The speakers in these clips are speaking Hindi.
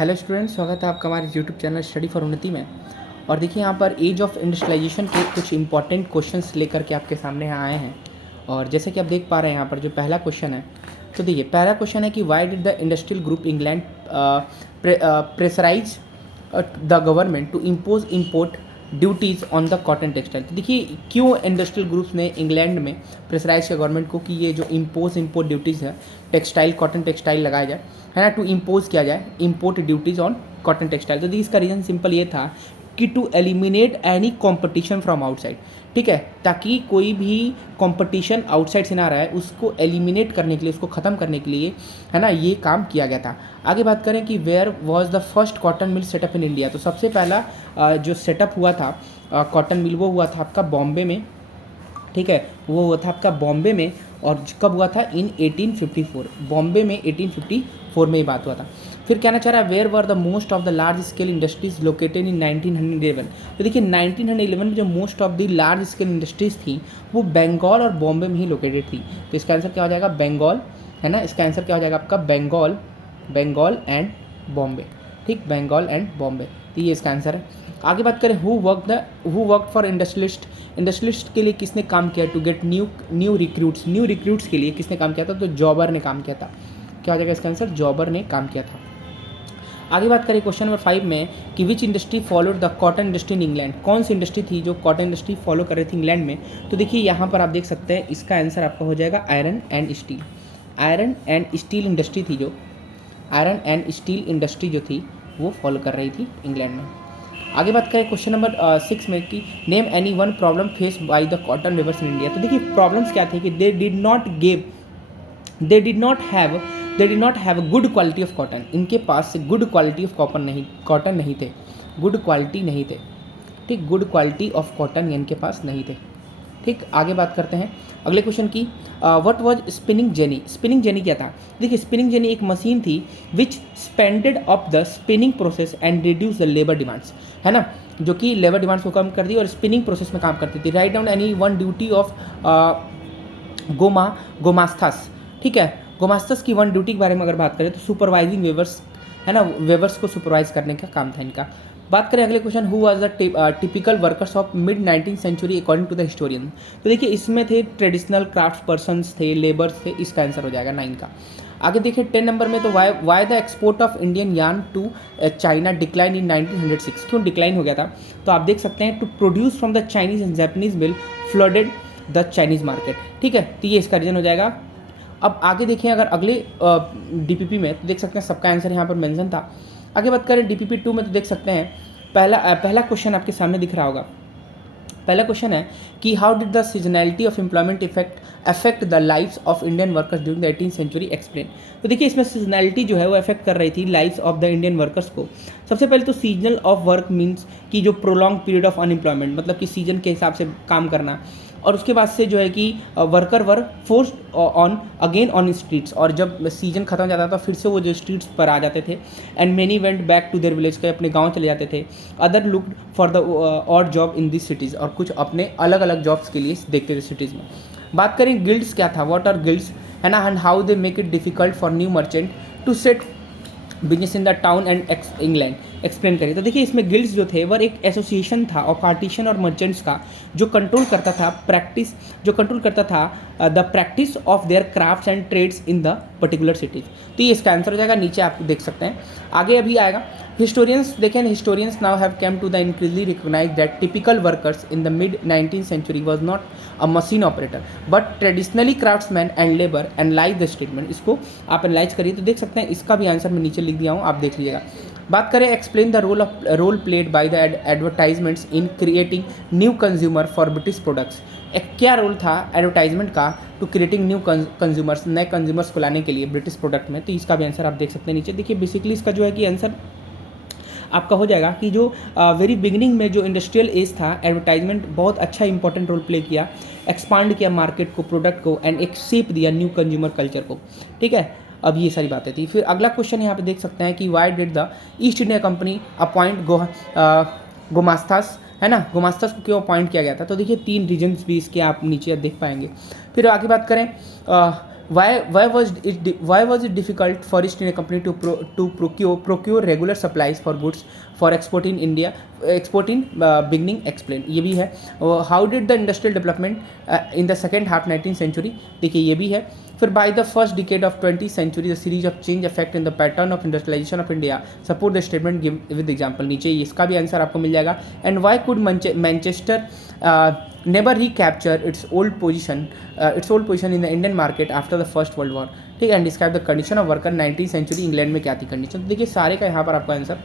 हेलो स्टूडेंट्स, स्वागत है आपका हमारे यूट्यूब चैनल स्टडी फॉर उन्नति में। और देखिए यहाँ पर एज ऑफ इंडस्ट्रियलाइजेशन के कुछ इंपॉर्टेंट क्वेश्चंस लेकर के आपके सामने यहाँ आए हैं। और जैसे कि आप देख पा रहे हैं यहाँ पर जो पहला क्वेश्चन है, तो देखिए पहला क्वेश्चन है कि why did the industrial group England pressurise the government to impose import duties on the cotton textile. तो देखिए क्यों इंडस्ट्रियल ग्रुप्स ने इंग्लैंड में प्रेशराइज किया गवर्नमेंट को कि ये जो इम्पोर्ट ड्यूटीज़ है टेक्सटाइल कॉटन टेक्सटाइल लगाया जाए, है ना, टू इम्पोज किया जाए import duties on cotton textile. तो देखिए इसका रीज़न सिंपल ये था कि to eliminate any competition from outside, ठीक है, ताकि कोई भी कंपटीशन आउटसाइड से ना रहा है उसको एलिमिनेट करने के लिए, उसको ख़त्म करने के लिए, है ना, ये काम किया गया था। आगे बात करें कि where was the first cotton mill set up in India. तो सबसे पहला जो सेटअप हुआ था कॉटन मिल वो हुआ था आपका बॉम्बे में, ठीक है, वो हुआ था आपका बॉम्बे में। और कब हुआ था? इन 1854, बॉम्बे में 1854 में ये बात हुआ था। फिर कहना चाह रहा है where were the most of the large scale industries located in 1911। तो देखिए 1911 में जो most of the large scale industries थी वो बंगाल और बॉम्बे में ही लोकेटेड थी। तो इसका आंसर क्या हो जाएगा? बंगाल, है ना, इसका आंसर क्या हो जाएगा आपका? बंगाल एंड बॉम्बे, ठीक, बंगाल एंड बॉम्बे। तो ये इसका आंसर है। आगे बात करें हु वर्क फॉर इंडस्ट्रियलिस्ट के लिए किसने काम किया टू गेट न्यू रिक्रूट्स के लिए किसने काम किया था? तो जॉबर ने काम किया था। क्या हो जाएगा इसका आंसर? जॉबर ने काम किया था। आगे बात करें क्वेश्चन नंबर 5 में कि विच industry followed the cotton industry in England. कौन सी इंडस्ट्री थी जो कॉटन इंडस्ट्री फॉलो कर रही थी इंग्लैंड में? तो देखिए यहाँ पर आप देख सकते हैं इसका आंसर आपका हो जाएगा iron and steel. Iron and steel industry थी जो आयरन एंड स्टील इंडस्ट्री जो थी वो फॉलो कर रही थी इंग्लैंड में। आगे बात करें क्वेश्चन नंबर 6 में कि name any one problem face by the cotton viewers in India. तो देखिए प्रॉब्लम्स क्या थे कि they did not have good quality of cotton. इनके पास गुड क्वालिटी ऑफ कॉटन नहीं थे, गुड क्वालिटी नहीं थे, ठीक, गुड क्वालिटी ऑफ कॉटन इनके पास नहीं थे, ठीक। आगे बात करते हैं अगले क्वेश्चन की। What was spinning jenny. Spinning jenny क्या था? देखिए स्पिनिंग जेनी एक मशीन थी which spended up the spinning process and reduce the labour demands, है ना, जो कि लेबर डिमांड्स को कम कर दी और स्पिनिंग प्रोसेस में काम करती थी। Write down any one duty of gomastas, ठीक है, गोमास्तास की वन ड्यूटी के बारे में अगर बात करें तो सुपरवाइजिंग वेवर्स, है ना, वेवर्स को सुपरवाइज करने का काम था इनका। बात करें अगले question who was the typical workers of mid 19th century according to the historian. तो देखिए इसमें थे ट्रेडिशनल क्राफ्ट पर्सनस थे, लेबर्स थे, इसका आंसर हो जाएगा 9 का। आगे देखिए 10 नंबर में तो why the export of Indian yarn to China decline in 1906। क्यों डिक्लाइन हो गया था? तो आप देख सकते हैं to produce from the Chinese and Japanese mill flooded the Chinese market, ठीक है, तो ये इसका रीजन हो जाएगा। अब आगे देखिए अगर अगले डीपीपी में तो देख सकते हैं सबका आंसर यहाँ पर मेंशन था। आगे बात करें डीपीपी 2 में तो देख सकते हैं पहला क्वेश्चन आपके सामने दिख रहा होगा। पहला क्वेश्चन है कि how did the seasonality of employment affect the lifes of Indian workers during the 18th century explain. तो देखिए इसमें सीजनैलिटी जो है वो अफेक्ट कर रही थी lifes of the Indian workers को। सबसे पहले तो सीजनल ऑफ वर्क मीन्स कि जो प्रोलॉन्ग पीरियड ऑफ अनएम्प्लॉयमेंट, मतलब कि सीजन के हिसाब से काम करना, और उसके बाद से जो है कि worker were force on again on streets, और जब सीजन खत्म हो जाता था फिर से वो जो स्ट्रीट्स पर आ जाते थे। And many went back to their village, के अपने गांव चले जाते थे। Other looked for the odd job in this cities, और कुछ अपने अलग अलग जॉब्स के लिए देखते थे सिटीज़ में। बात करें गिल्ड्स क्या था, व्हाट आर गिल्ड्स, है ना, and how they make it difficult for new merchant to set business in the town and England, explain करिए। तो देखिए इसमें गिल्ड्स जो थे वह एक एसोसिएशन था और पार्टीशन और मर्चेंट्स का जो कंट्रोल करता था the practice of their crafts and trades in the particular cities. तो ये इसका आंसर हो जाएगा, नीचे आप देख सकते हैं। आगे अभी आएगा हिस्टोरियंस, देखें historians now have come to the increasingly recognise that typical workers in the mid 19th century was not a machine operator but traditionally craftsman and labour analyse the statement. इसको आप एनालाइज करिए तो देख सकते हैं इसका भी आंसर मैं नीचे लिख दिया हूँ, आप देख लीजिएगा। बात करें explain the role played by the advertisements in creating new consumer for British products. क्या रोल था एडवर्टाइजमेंट का टू क्रिएटिंग न्यू कंज्यूमर्स, नए कंज्यूमर्स को लाने के लिए ब्रिटिश प्रोडक्ट में? तो इसका भी आंसर आप देख सकते हैं नीचे। देखिए बेसिकली इसका जो है कि आंसर आपका हो जाएगा कि जो वेरी बिगिनिंग में जो इंडस्ट्रियल एज था एडवर्टाइजमेंट बहुत अच्छा इंपॉर्टेंट रोल प्ले किया, एक्सपांड किया मार्केट को, प्रोडक्ट को, एंड एक शेप दिया न्यू कंज्यूमर कल्चर को, ठीक है। अब ये सारी बातें थी। फिर अगला क्वेश्चन यहाँ पे देख सकते हैं कि why did the East India Company appoint gomastas, है ना, गोमास्तास को क्यों अपॉइंट किया गया था? तो देखिए 3 रीजन्स भी इसके आप नीचे देख पाएंगे। फिर आगे बात करें why was it difficult for East India Company to procure regular supplies for goods for export in India, beginning explain, ये भी है. How did the industrial development in the second half 19th century, देखिए ये भी है. फिर by the first decade of 20th century the series of change effect in the pattern of industrialization of India support the statement give with example, नीचे इसका भी आंसर आपको मिल जाएगा. And why could Manchester never recapture its old position in the Indian market after the first world war, ठीक है. And describe the condition of worker 19th century England में क्या थी कंडीशन. तो देखिए सारे का यहाँ पर आपको आंसर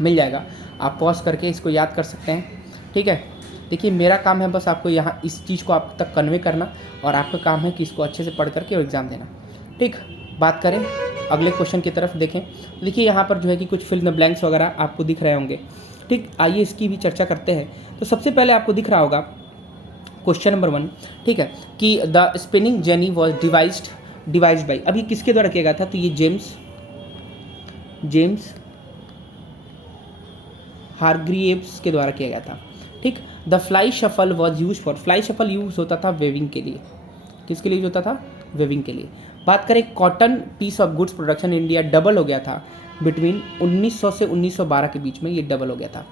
मिल जाएगा. आप पॉज करके इसको याद कर सकते हैं, ठीक है. देखिए मेरा काम है बस आपको यहाँ इस चीज़ को आप तक कन्वे करना, और आपका काम है कि इसको अच्छे से पढ़ करके और एग्ज़ाम देना, ठीक. बात करें अगले क्वेश्चन की तरफ देखें. देखिए यहाँ पर जो है कि कुछ फिल इन द ब्लैंक्स वगैरह आपको दिख रहे होंगे, ठीक. आइए इसकी भी चर्चा करते हैं. तो सबसे पहले आपको दिख रहा होगा क्वेश्चन नंबर 1, ठीक है, कि the spinning jenny was devised by. अब ये किसके द्वारा किया गया था? तो ये जेम्स हारग्रीव्स के द्वारा किया गया था, ठीक. The fly shuffle was use for, fly shuffle use होता था वेविंग के लिए. किसके लिए यूज होता था? वेविंग के लिए. बात करें cotton piece of goods production India double हो गया था बिटवीन 1900 से 1912 के बीच में, ये डबल हो गया था.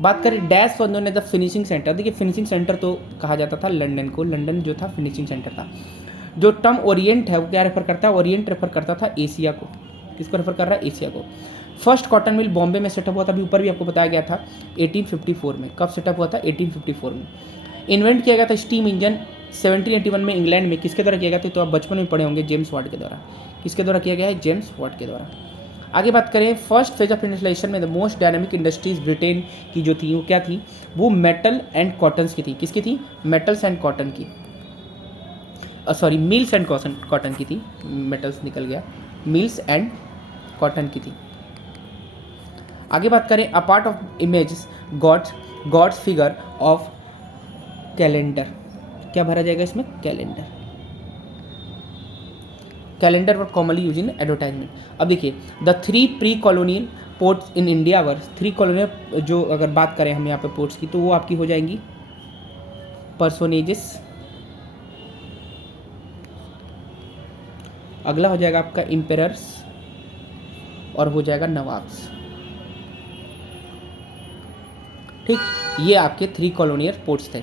बात करें dash was known as the finishing centre. देखिए फिनिशिंग सेंटर तो कहा जाता था लंदन को, लंदन जो था फिनिशिंग सेंटर था. जो टर्म ओरिएंट है वो क्या रेफर करता है? ओरिएंट रेफर करता था एशिया को. किसको रेफर कर रहा है? एशिया को. फर्स्ट कॉटन मिल बॉम्बे में सेटअप हुआ था, अभी ऊपर भी आपको बताया गया था 1854 में. कब सेटअप हुआ था? 1854 में. इन्वेंट किया गया था स्टीम इंजन 1781 में इंग्लैंड में. किसके द्वारा किया गया था? तो आप बचपन में पढ़े होंगे, जेम्स वाट के द्वारा. किसके द्वारा किया गया है? जेम्स वाट के द्वारा. आगे बात करें फर्स्ट फेज ऑफ इंडस्ट्रियलाइजेशन में the most dynamic industries Britain की जो थी वो क्या थी? वो मेटल एंड कॉटन्स की थी. किसकी थी? मेटल्स एंड कॉटन की, सॉरी मिल्स एंड कॉटन की थी. मेटल्स निकल गया, मिल्स एंड कॉटन की थी. आगे बात करें apart of images gods figure of calendar, क्या भरा जाएगा इसमें? Calendar. Calendar were commonly use in advertisement. अब देखिए the 3 pre colonial ports in India were, 3 colonial जो अगर बात करें हम यहाँ पे पोर्ट्स की तो वो आपकी हो जाएंगी पर्सोनेजेस, अगला हो जाएगा आपका इम्पेरर्स, और हो जाएगा नवाब्स, ठीक. ये आपके 3 कॉलोनियल पोर्ट्स थे.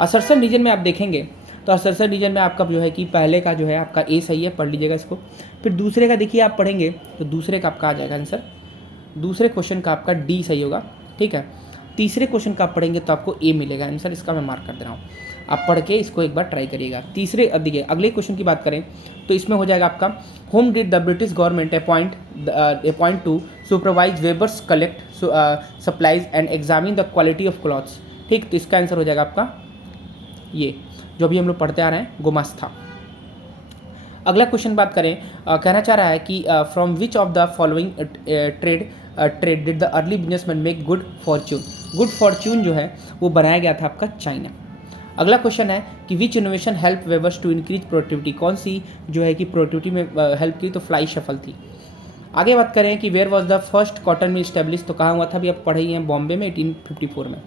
असरसन रीजन में आप देखेंगे तो असरसन रीजन में आपका जो है कि पहले का जो है आपका ए सही है, पढ़ लीजिएगा इसको. फिर दूसरे का देखिए आप पढ़ेंगे तो दूसरे का आपका आ जाएगा आंसर, दूसरे क्वेश्चन का आपका डी सही होगा, ठीक है. तीसरे क्वेश्चन का आप पढ़ेंगे तो आपको ए मिलेगा आंसर, इसका मैं मार्क कर दे रहा हूँ. आप पढ़ के इसको एक बार ट्राई करिएगा. तीसरे अब देखिए अगले क्वेश्चन की बात करें तो इसमें हो जाएगा आपका home did the British government upon two supervise Weber's collect supplies and examine the quality of clothes, ठीक. तो इसका आंसर हो जाएगा आपका ये जो भी हम लोग पढ़ते आ रहे हैं गुमास्ता. अगला क्वेश्चन बात करें, कहना चाह रहा है कि from which of the following trade did the early businessman make good Fortune. Good Fortune जो है वो बनाया गया था आपका चाइना. अगला क्वेश्चन है कि which innovation help weavers to increase productivity. कौन सी जो है कि प्रोडक्टिविटी में हेल्प की? तो फ्लाई शफल थी. आगे बात करें कि where was the first cotton mill establish. तो कहाँ हुआ था? अभी आप पढ़े ही हैं बॉम्बे में 1854 में.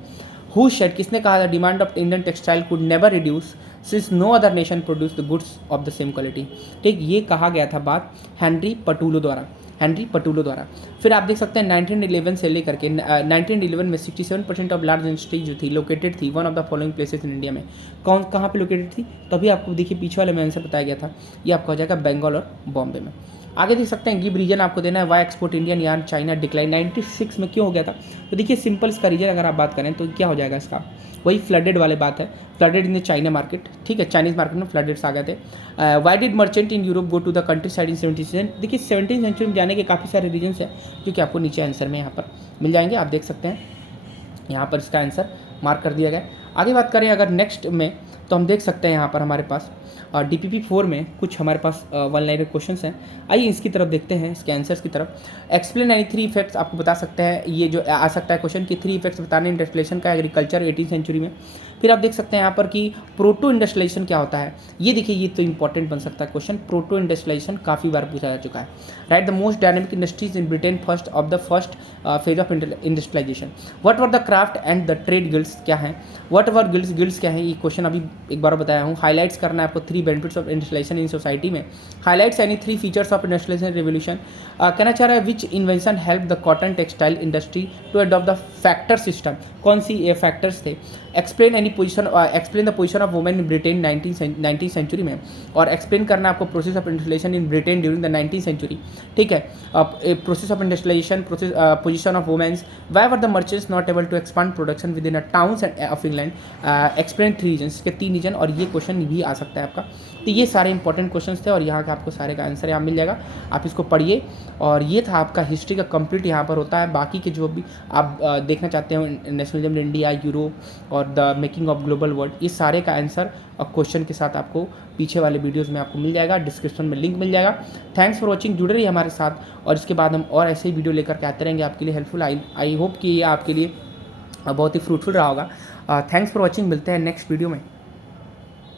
हु शेड, किसने कहा था demand of Indian textile could never reduce since no other nation produce the goods of the same quality, ठीक. ये कहा गया था बात हेनरी पटुलो द्वारा. फिर आप देख सकते हैं 1911 से लेकर के 1911 में 67% ऑफ लार्ज इंडस्ट्री जो थी लोकेटेड थी one of the following places in India में. कहाँ पे लोकेटेड थी? तो अभी आपको देखिए पीछे वाले में आंसर बताया गया था, ये आपका हो जाएगा बंगाल और बॉम्बे में. आगे देख सकते हैं गिव रीजन आपको देना है why export Indian yarn China decline 96 में क्यों हो गया था. तो देखिए सिंपल इसका रीजन अगर आप बात करें तो क्या हो जाएगा इसका? वही फ्लडेड वाले बात है, flooded in the China market, ठीक है. चाइनीज मार्केट में फ्लडेड्स आ गए थे. Why did merchant in Europe go to the countryside in 17th. देखिए 17th सेंचुरी में जाने के काफ़ी सारे रीजन्स हैं जो कि आपको नीचे आंसर में यहाँ पर मिल जाएंगे. आप देख सकते हैं यहाँ पर इसका आंसर मार्क कर दिया गया. आगे बात करें अगर नेक्स्ट में तो हम देख सकते हैं यहाँ पर हमारे पास DPP 4 में कुछ हमारे पास वन लाइनर क्वेश्चंस हैं. आइए इसकी तरफ देखते हैं, इसके आंसर्स की तरफ. एक्सप्लेन एनी 3 इफेक्ट्स आपको बता सकते हैं, ये जो आ सकता है क्वेश्चन कि 3 इफेक्ट्स बताने इंडस्ट्रियलाइजेशन का एग्रीकल्चर 18th सेंचुरी में. फिर आप देख सकते हैं यहाँ पर कि प्रोटो इंडस्ट्रियलाइजेशन क्या होता है। ये देखिए, ये तो इंपॉर्टेंट बन सकता है क्वेश्चन। प्रोटो इंडस्ट्रियलाइजेशन काफ़ी बार पूछा जा चुका है। Write the most dynamic industries in Britain first of the first phase of industrialisation. What were the craft and the trade guilds क्या हैं। व्हाट वर गिल्ड्स क्या है, ये क्वेश्चन अभी एक बार बताया हूँ। हाईलाइट्स करना है आपको 3 benefits of industrialisation in society में। Highlights any 3 features of industrialisation revolution. कहना चाह रहा है which invention help the cotton textile industry to adopt the factor system. कौन सी ये फैक्टर्स थे। Explain any position, explain the position of women in Britain 19th century में। और एक्सप्लेन करना आपको process of industrialisation in Britain during the 19th century. ठीक है, process of industrialisation, process position of womens, why were the merchants not able to expand production within a towns of England, explain 3 reasons के 3 रीजन। और ये क्वेश्चन भी आ सकता है आपका। तो ये सारे इंपॉर्टेंट क्वेश्चंस थे और यहाँ का आपको सारे का आंसर यहाँ मिल जाएगा, आप इसको पढ़िए। और ये था आपका हिस्ट्री का कंप्लीट यहाँ पर होता है। बाकी के जो भी आप देखना चाहते हो, नेशनलिज्म इन इंडिया, यूरोप और the making of global world, ये सारे का आंसर और क्वेश्चन के साथ आपको पीछे वाले वीडियोस में आपको मिल जाएगा, डिस्क्रिप्शन में लिंक मिल जाएगा। थैंक्स फॉर वॉचिंग, जुड़े रहिए हमारे साथ और इसके बाद हम और ऐसे ही वीडियो लेकर के आते रहेंगे आपके लिए हेल्पफुल। आई होप कि ये आपके लिए बहुत ही फ्रूटफुल रहा होगा। थैंक्स फॉर वॉचिंग, मिलते हैं नेक्स्ट वीडियो में।